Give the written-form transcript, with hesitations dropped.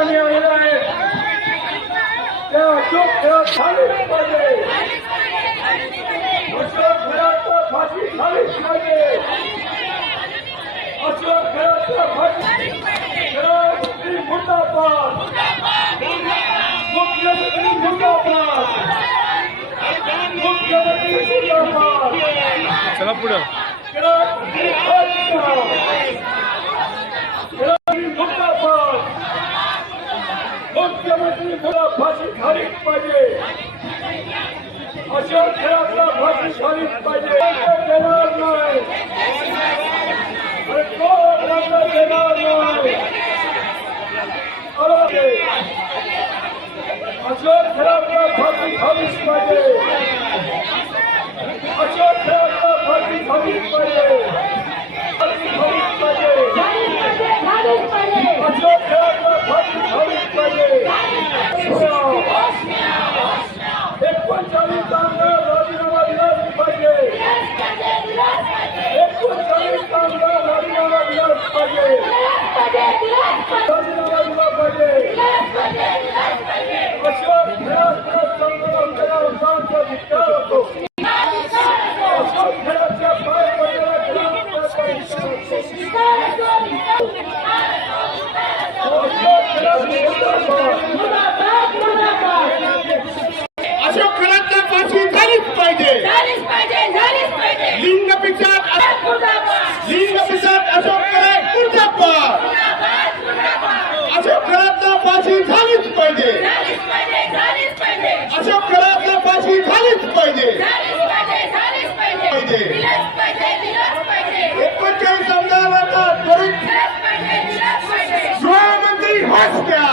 ठिकाणी आलेला आहे त्या अशोक खेळात झालीच पाहिजे, अशोक खेळात फाशी झालीच पाहिजे, अशोक खेळात फाशी मुख्यमंत्री मुर्दाबाद, मुख्यमंत्री मुर्दाबाद, मुख्यमंत्री मुर्दाबाद. चला पुढे. मुख्यमंत्री फाशी झालीच पाहिजे, अशोक खेळातला फाशी झालीच पाहिजे. देणार नाही, कोण रंग देणार नाही. अशोक खेळातला फाशी झालीच पाहिजे, अशोक खेळातला फाशी झालीच पाहिजे, अशोक खेळातला फाशी झालीच पाहिजे. 39 आमदार राजीनामा दिलाच पाहिजे, 39 आमदार राजीनामा दिलाच पाहिजे, राजीनामा दिला पाहिजे. अशोक खेळातला संग्राम केला धिक्कार होतो, अशोक खेळाच्या पाय पडलेला अशोक खेळातल्या फाशी झालीच पाहिजे, लिंग पिसाट अशोक खेळात मुर्दाबाद, अशोक खेळातल्या फाशी झालीच पाहिजे, अशोक खेळातल्या फाशी झालीच पाहिजे. 39 आमदारांना त्वरित गृहमंत्री हॉस्पिटल